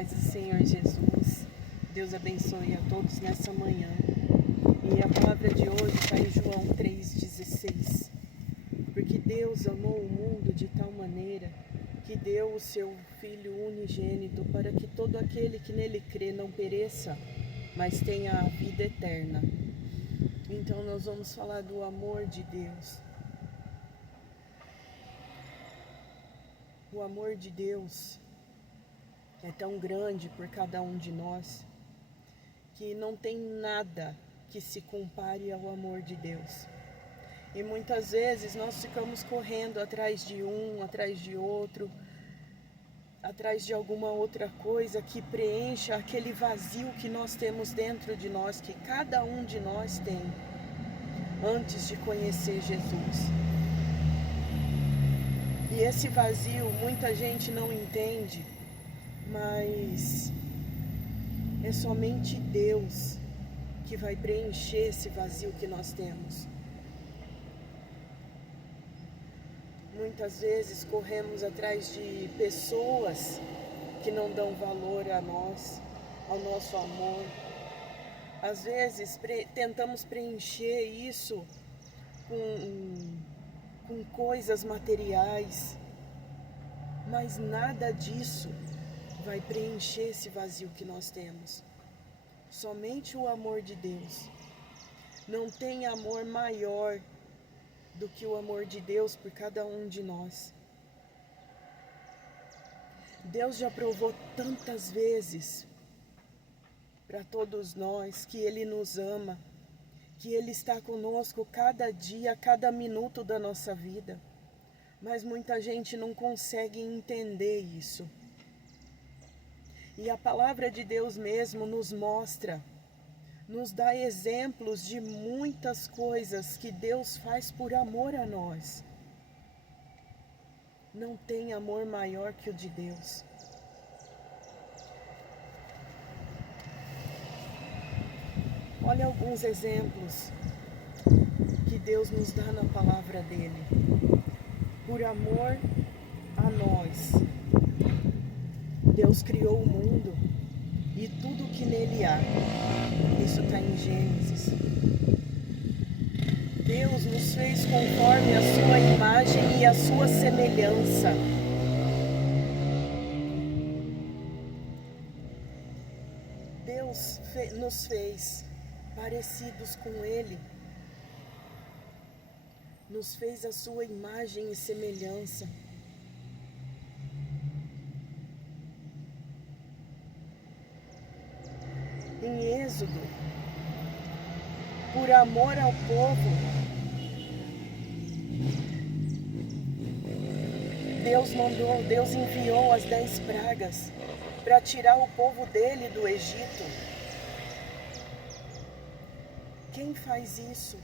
paz do Senhor Jesus. Deus abençoe a todos nessa manhã. E a palavra de hoje está em João 3,16. Porque Deus amou o mundo de tal maneira que deu o seu Filho unigênito para que todo aquele que nele crê não pereça, mas tenha a vida eterna. Então nós vamos falar do amor de Deus. O amor de Deus é tão grande por cada um de nós que não tem nada que se compare ao amor de Deus. E muitas vezes nós ficamos correndo atrás de um, atrás de outro, atrás de alguma outra coisa que preencha aquele vazio que nós temos dentro de nós, que cada um de nós tem, antes de conhecer Jesus. E esse vazio muita gente não entende, mas é somente Deus que vai preencher esse vazio que nós temos. Muitas vezes corremos atrás de pessoas que não dão valor a nós, ao nosso amor. Às vezes tentamos preencher isso com coisas materiais, mas nada disso vai preencher esse vazio que nós temos. Somente o amor de Deus. Não tem amor maior do que o amor de Deus por cada um de nós. Deus já provou tantas vezes para todos nós que Ele nos ama, que Ele está conosco cada dia, cada minuto da nossa vida. Mas muita gente não consegue entender isso. E a palavra de Deus mesmo nos mostra, nos dá exemplos de muitas coisas que Deus faz por amor a nós. Não tem amor maior que o de Deus. Olha alguns exemplos que Deus nos dá na palavra dele. Por amor a nós, Deus criou o mundo e tudo que nele há. Isso está em Gênesis. Deus nos fez conforme a sua imagem e a sua semelhança. Deus nos fez parecidos com Ele. Nos fez a sua imagem e semelhança. Em Êxodo, por amor ao povo, Deus enviou as 10 pragas para tirar o povo dele do Egito. Quem faz isso?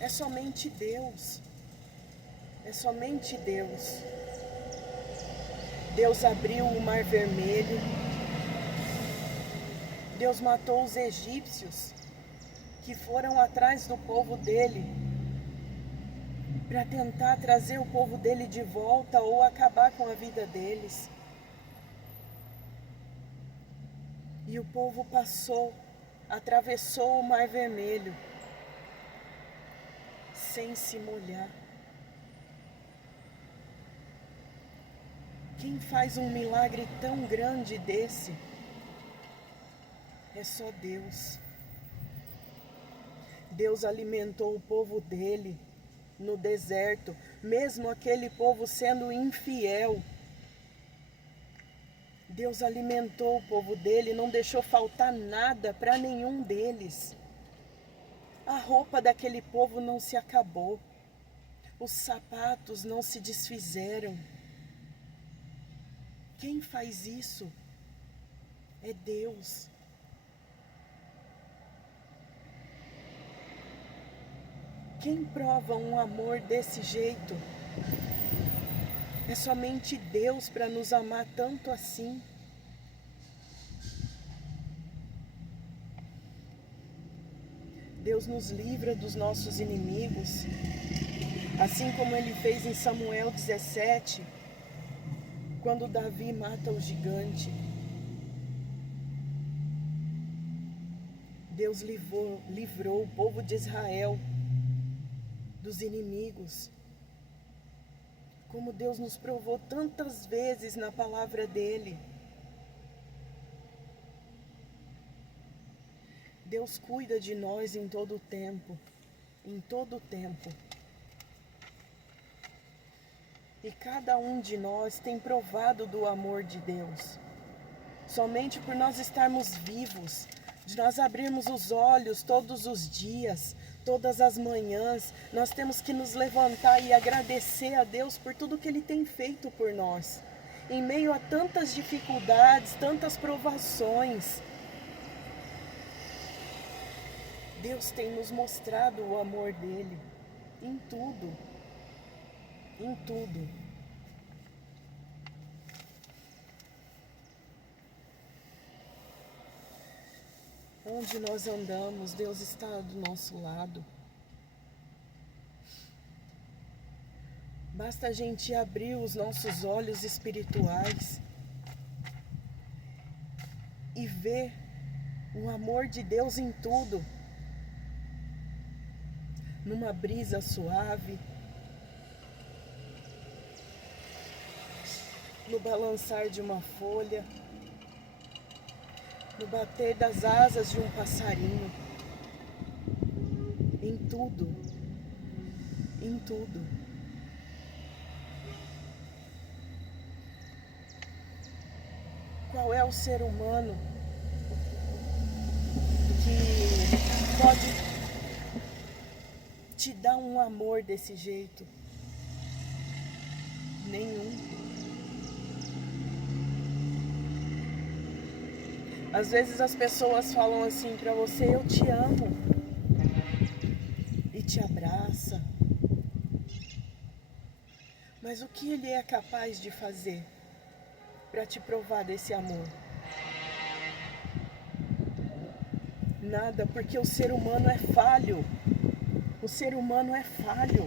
É somente Deus. É somente Deus. Deus abriu o Mar Vermelho. Deus matou os egípcios que foram atrás do povo dele para tentar trazer o povo dele de volta ou acabar com a vida deles. E o povo atravessou o Mar Vermelho sem se molhar. Quem faz um milagre tão grande desse? É só Deus. Deus alimentou o povo dele no deserto, mesmo aquele povo sendo infiel. Deus alimentou o povo dele, não deixou faltar nada para nenhum deles. A roupa daquele povo não se acabou. Os sapatos não se desfizeram. Quem faz isso? É Deus. Quem prova um amor desse jeito? É somente Deus para nos amar tanto assim. Deus nos livra dos nossos inimigos, assim como Ele fez em Samuel 17, quando Davi mata o gigante. Deus livrou o povo de Israel dos inimigos. Como Deus nos provou tantas vezes na palavra dele. Deus cuida de nós em todo o tempo. Em todo o tempo. E cada um de nós tem provado do amor de Deus. Somente por nós estarmos vivos, de nós abrirmos os olhos todos os dias, todas as manhãs, nós temos que nos levantar e agradecer a Deus por tudo que Ele tem feito por nós. Em meio a tantas dificuldades, tantas provações, Deus tem nos mostrado o amor dEle em tudo, em tudo. Onde nós andamos, Deus está do nosso lado. Basta a gente abrir os nossos olhos espirituais e ver o amor de Deus em tudo. Numa brisa suave, no balançar de uma folha, no bater das asas de um passarinho, em tudo, em tudo. Qual é o ser humano que pode te dar um amor desse jeito? Nenhum. Às vezes as pessoas falam assim pra você: eu te amo, e te abraça. Mas o que ele é capaz de fazer para te provar desse amor? Nada, porque o ser humano é falho. O ser humano é falho.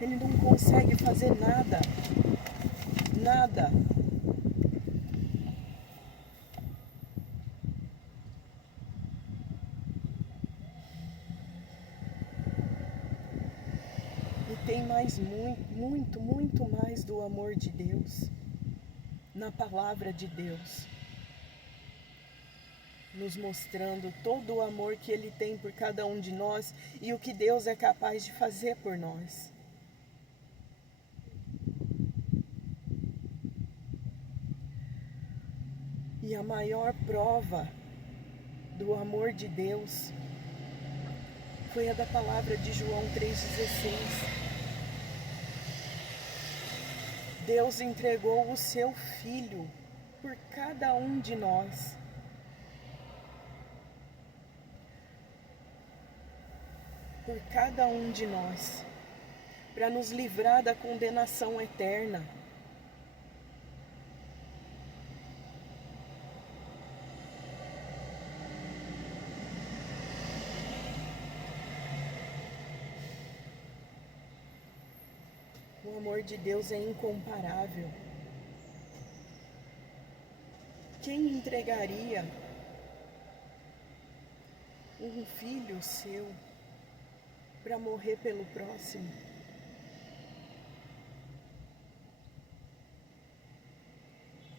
Ele não consegue fazer nada. Nada. E tem mais muito mais do amor de Deus na palavra de Deus, nos mostrando todo o amor que Ele tem por cada um de nós e o que Deus é capaz de fazer por nós. E a maior prova do amor de Deus foi a da palavra de João 3,16. Deus entregou o seu Filho por cada um de nós. Por cada um de nós, para nos livrar da condenação eterna. O amor de Deus é incomparável. Quem entregaria um filho seu para morrer pelo próximo?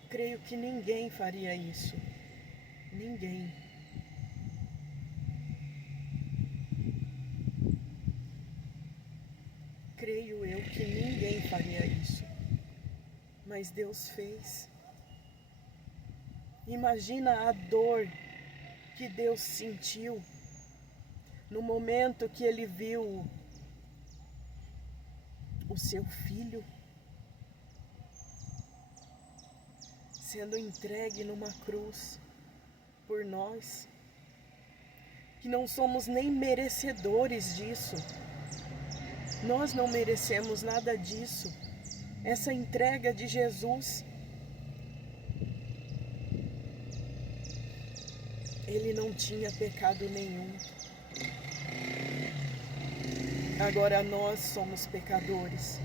Creio que ninguém faria isso. Ninguém. Creio eu que ninguém faria isso. Mas Deus fez. Imagina a dor que Deus sentiu no momento que Ele viu o seu Filho sendo entregue numa cruz por nós, que não somos nem merecedores disso. Nós não merecemos nada disso. Essa entrega de Jesus, Ele não tinha pecado nenhum. Agora nós somos pecadores.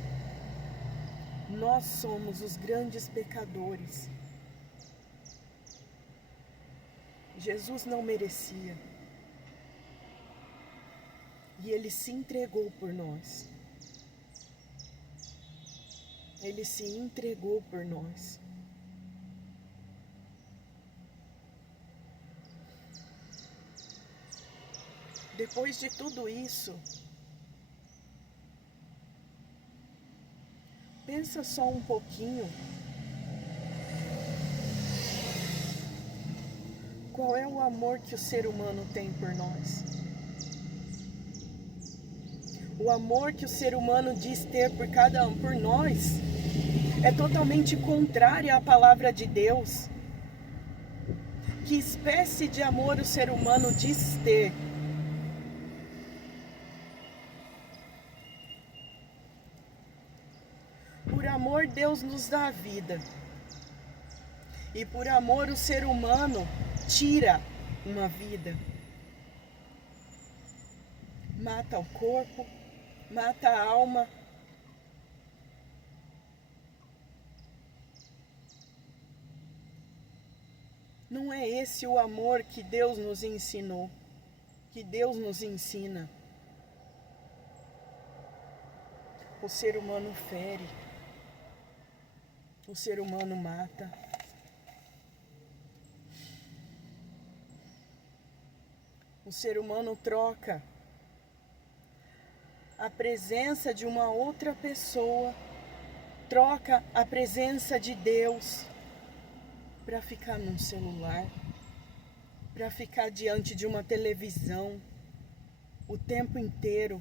Nós somos os grandes pecadores. Jesus não merecia. E Ele se entregou por nós. Ele se entregou por nós. Depois de tudo isso, pensa só um pouquinho. Qual é o amor que o ser humano tem por nós? O amor que o ser humano diz ter por nós é totalmente contrário à palavra de Deus. Que espécie de amor o ser humano diz ter? Por amor, Deus nos dá a vida. E por amor, o ser humano tira uma vida. Mata o corpo, mata a alma. Não é esse o amor que Deus nos ensinou, que Deus nos ensina. O ser humano fere, o ser humano mata. O ser humano troca a presença de uma outra pessoa, troca a presença de Deus para ficar num celular, para ficar diante de uma televisão o tempo inteiro.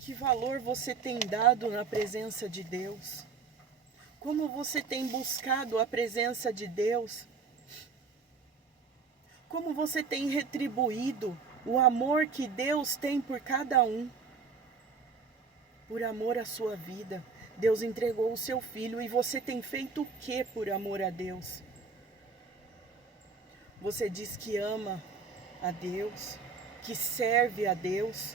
Que valor você tem dado na presença de Deus? Como você tem buscado a presença de Deus? Como você tem retribuído o amor que Deus tem por cada um? Por amor à sua vida, Deus entregou o seu filho e você tem feito o que por amor a Deus? Você diz que ama a Deus, que serve a Deus,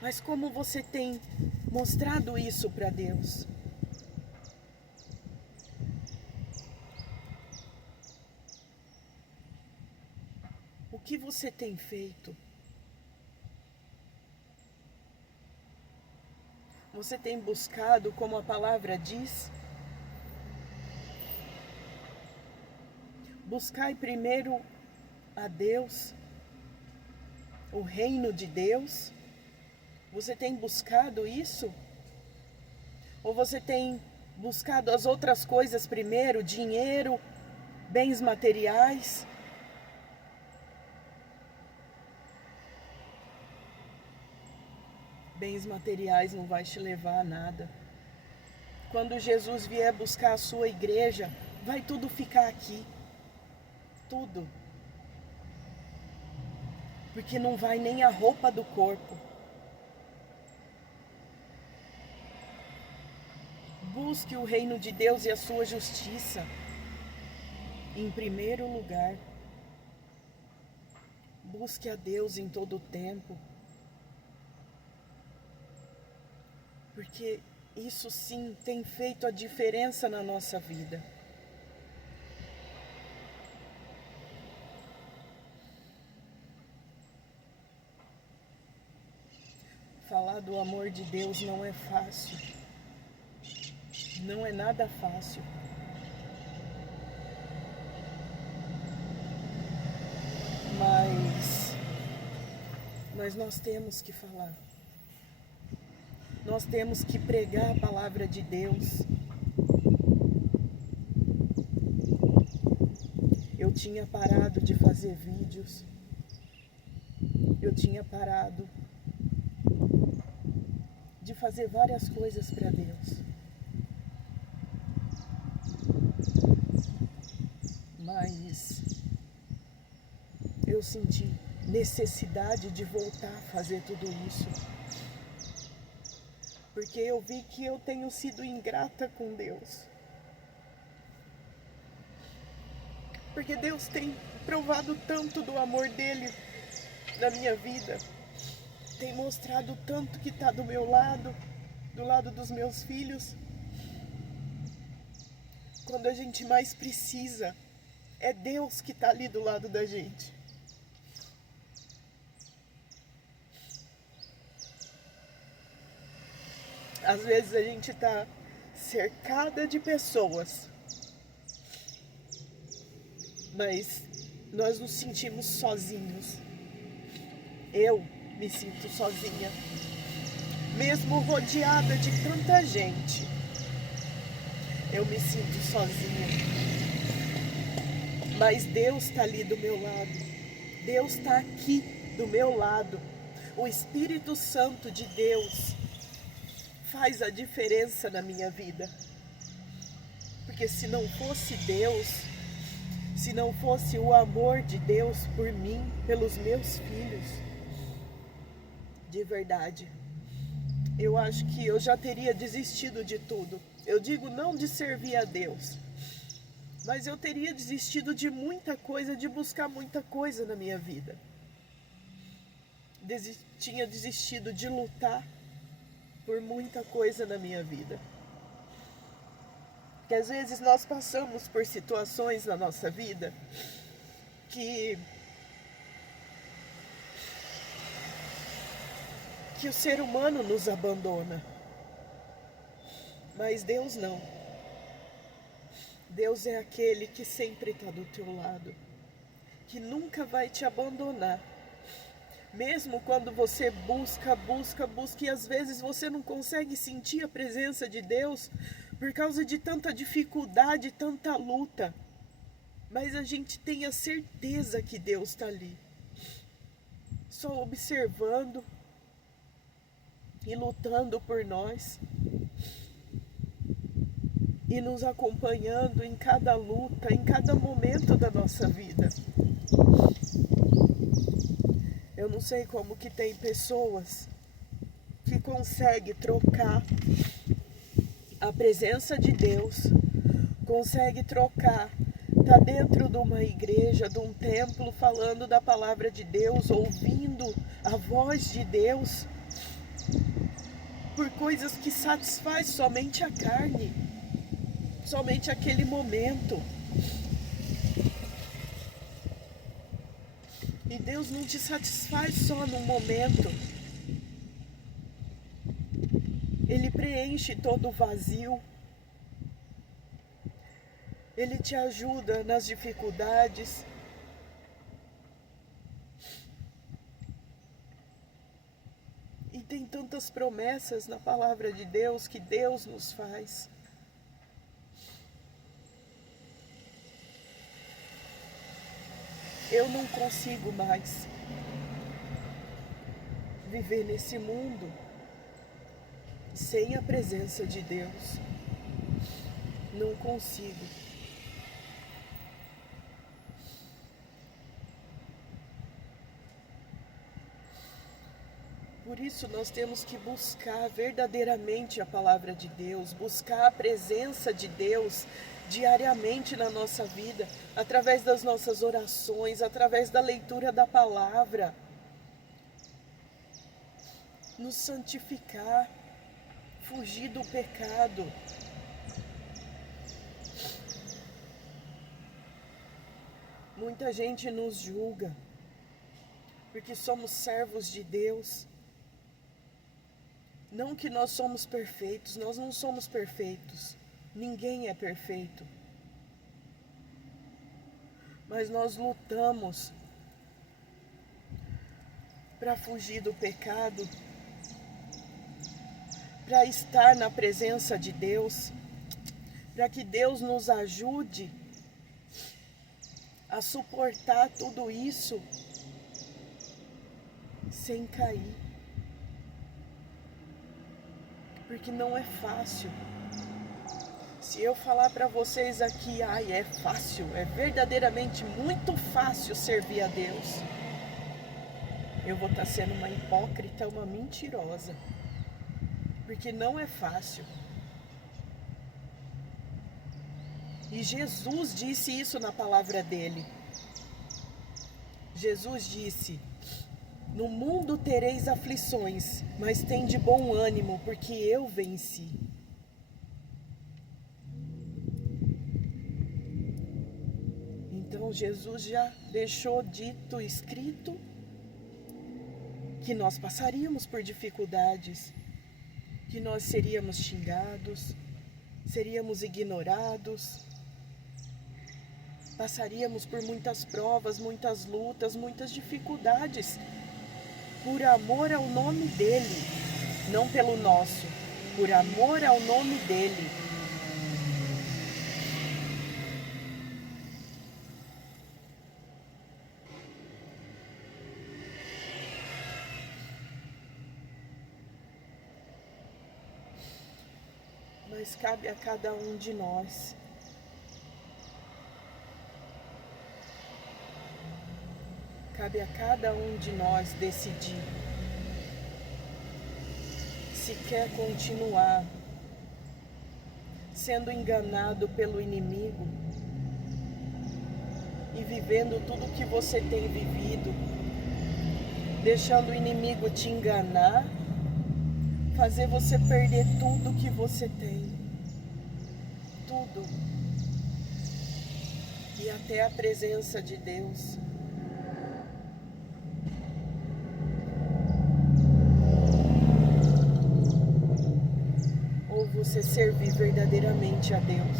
mas como você tem mostrado isso para Deus? O que você tem feito? Você tem buscado, como a palavra diz? Buscai primeiro a Deus, o reino de Deus. Você tem buscado isso? Ou você tem buscado as outras coisas primeiro, dinheiro, bens materiais? Bens materiais não vai te levar a nada. Quando Jesus vier buscar a sua igreja, vai tudo ficar aqui. Tudo. Porque não vai nem a roupa do corpo. Busque o reino de Deus e a sua justiça em primeiro lugar. Busque a Deus em todo o tempo. Porque isso sim tem feito a diferença na nossa vida. Falar do amor de Deus não é fácil. Não é nada fácil. Mas nós temos que falar. Nós temos que pregar a palavra de Deus. Eu tinha parado de fazer vídeos. Eu tinha parado de fazer várias coisas para Deus. Mas eu senti necessidade de voltar a fazer tudo isso. Porque eu vi que eu tenho sido ingrata com Deus. Porque Deus tem provado tanto do amor dele na minha vida. Tem mostrado tanto que está do meu lado. do lado dos meus filhos. Quando a gente mais precisa, é Deus que está ali do lado da gente. Às vezes a gente está cercada de pessoas, mas nós nos sentimos sozinhos. Eu me sinto sozinha, mesmo rodeada de tanta gente. Eu me sinto sozinha, mas Deus está ali do meu lado. Deus está aqui do meu lado. O Espírito Santo de Deus faz a diferença na minha vida. Porque se não fosse Deus, se não fosse o amor de Deus por mim, pelos meus filhos, de verdade, eu acho que eu já teria desistido de tudo. Eu digo não de servir a Deus, mas eu teria desistido de muita coisa, de buscar muita coisa na minha vida. Tinha desistido de lutar por muita coisa na minha vida. Porque às vezes nós passamos por situações na nossa vida que o ser humano nos abandona. Mas Deus não. Deus é aquele que sempre está do teu lado, que nunca vai te abandonar. Mesmo quando você busca e às vezes você não consegue sentir a presença de Deus por causa de tanta dificuldade, tanta luta. Mas a gente tem a certeza que Deus está ali, só observando e lutando por nós, e nos acompanhando em cada luta, em cada momento da nossa vida. Eu não sei como que tem pessoas que conseguem trocar a presença de Deus, conseguem trocar, tá dentro de uma igreja, de um templo, falando da palavra de Deus, ouvindo a voz de Deus, por coisas que satisfaz somente a carne, somente aquele momento. E Deus não te satisfaz só num momento. Ele preenche todo o vazio. Ele te ajuda nas dificuldades. E tem tantas promessas na palavra de Deus que Deus nos faz. Eu não consigo mais viver nesse mundo sem a presença de Deus. Não consigo. Por isso nós temos que buscar verdadeiramente a palavra de Deus, buscar a presença de Deus diariamente na nossa vida, através das nossas orações, através da leitura da palavra. Nos santificar, fugir do pecado. Muita gente nos julga, porque somos servos de Deus. Não que nós somos perfeitos, nós não somos perfeitos. Ninguém é perfeito. Mas nós lutamos para fugir do pecado, para estar na presença de Deus, para que Deus nos ajude a suportar tudo isso sem cair. Porque não é fácil. Se eu falar para vocês aqui, é fácil, é verdadeiramente muito fácil servir a Deus, eu vou estar sendo uma hipócrita, uma mentirosa. Porque não é fácil. E Jesus disse isso na palavra dele. Jesus disse No mundo tereis aflições, mas tende bom ânimo, porque eu venci. Então Jesus já deixou dito, escrito, que nós passaríamos por dificuldades, que nós seríamos xingados, seríamos ignorados, passaríamos por muitas provas, muitas lutas, muitas dificuldades, por amor ao nome dele, não pelo nosso, por amor ao nome dele. Mas cabe a cada um de nós decidir se quer continuar sendo enganado pelo inimigo e vivendo tudo que você tem vivido, deixando o inimigo te enganar, fazer você perder tudo que você tem, tudo, e até a presença de Deus. Ou você servir verdadeiramente a Deus,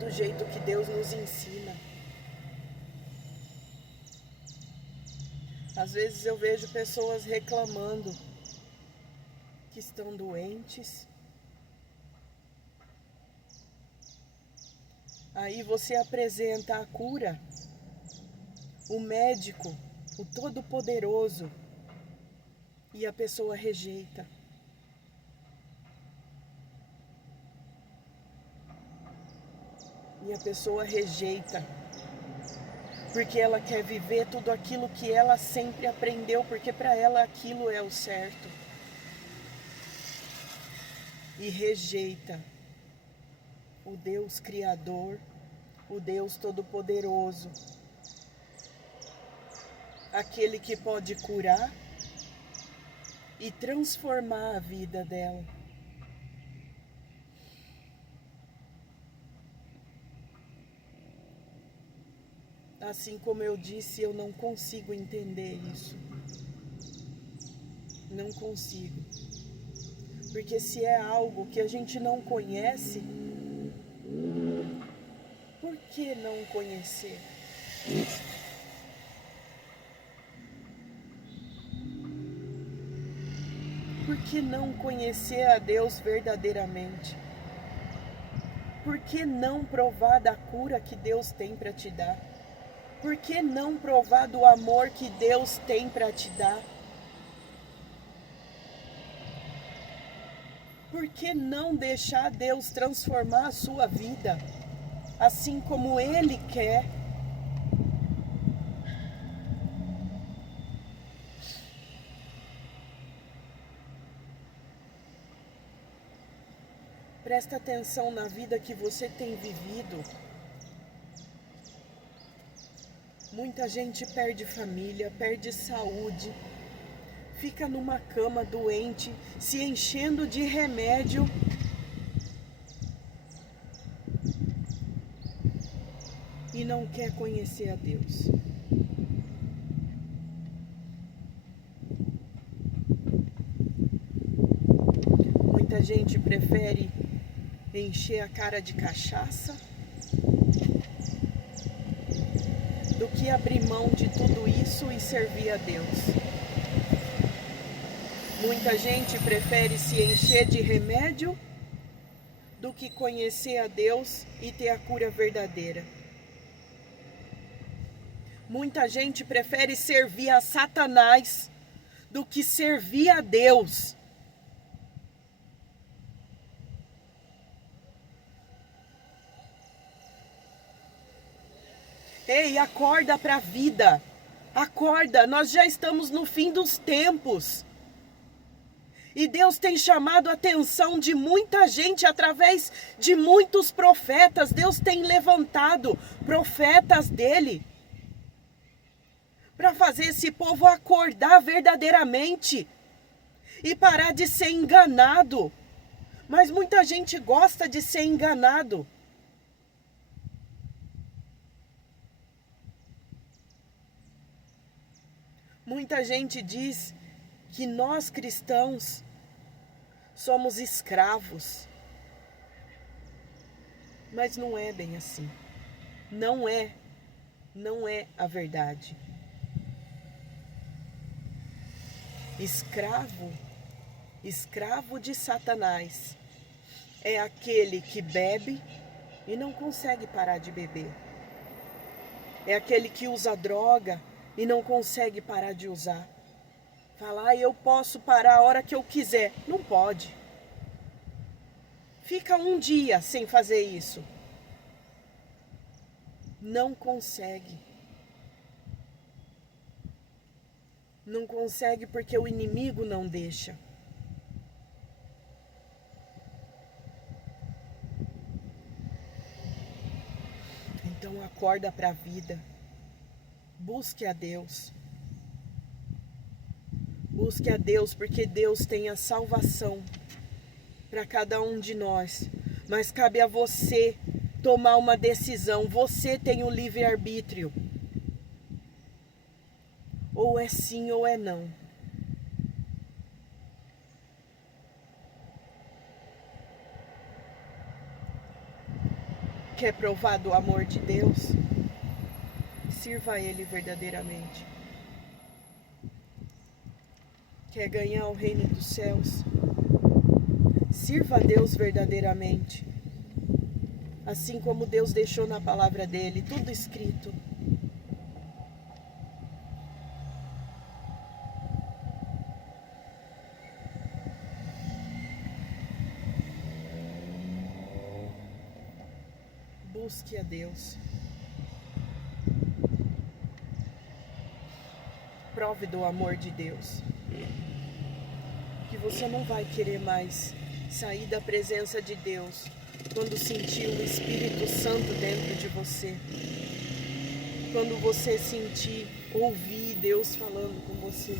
do jeito que Deus nos ensina. Às vezes eu vejo pessoas reclamando que estão doentes. Aí você apresenta a cura, o médico, o Todo-Poderoso, e a pessoa rejeita. E a pessoa rejeita, porque ela quer viver tudo aquilo que ela sempre aprendeu, porque para ela aquilo é o certo. E rejeita o Deus Criador, o Deus Todo-Poderoso, aquele que pode curar e transformar a vida dela. Assim como eu disse, eu não consigo entender isso. Não consigo. Porque se é algo que a gente não conhece, por que não conhecer? Por que não conhecer a Deus verdadeiramente? Por que não provar da cura que Deus tem para te dar? Por que não provar do amor que Deus tem para te dar? Por que não deixar Deus transformar a sua vida, assim como Ele quer? Presta atenção na vida que você tem vivido. Muita gente perde família, perde saúde, fica numa cama doente, se enchendo de remédio. E não quer conhecer a Deus. Muita gente prefere encher a cara de cachaça do que abrir mão de tudo isso e servir a Deus. Muita gente prefere se encher de remédio do que conhecer a Deus e ter a cura verdadeira. Muita gente prefere servir a Satanás do que servir a Deus. Ei, acorda para a vida. Acorda, nós já estamos no fim dos tempos. E Deus tem chamado a atenção de muita gente através de muitos profetas. Deus tem levantado profetas dele para fazer esse povo acordar verdadeiramente e parar de ser enganado. Mas muita gente gosta de ser enganado. Muita gente diz que nós cristãos somos escravos. Mas não é bem assim. Não é a verdade. Escravo de Satanás é aquele que bebe e não consegue parar de beber. É aquele que usa droga e não consegue parar de usar. Fala, eu posso parar a hora que eu quiser. Não pode. Fica um dia sem fazer isso. Não consegue. Não consegue porque o inimigo não deixa. Então acorda para a vida. Busque a Deus. Busque a Deus, porque Deus tem a salvação para cada um de nós. Mas cabe a você tomar uma decisão. Você tem o livre-arbítrio. Ou é sim ou é não. Quer provar do amor de Deus? Sirva a Ele verdadeiramente. Quer ganhar o reino dos céus? Sirva a Deus verdadeiramente. Assim como Deus deixou na palavra dele, tudo escrito. Busque a Deus. Prove do amor de Deus. Que você não vai querer mais sair da presença de Deus quando sentir o Espírito Santo dentro de você. Quando você sentir, ouvir Deus falando com você.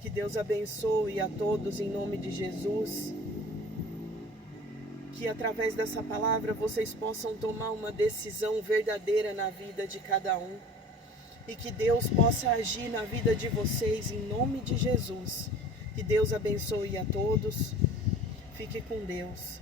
Que Deus abençoe a todos em nome de Jesus. Que através dessa palavra vocês possam tomar uma decisão verdadeira na vida de cada um. E que Deus possa agir na vida de vocês em nome de Jesus. Que Deus abençoe a todos. Fique com Deus.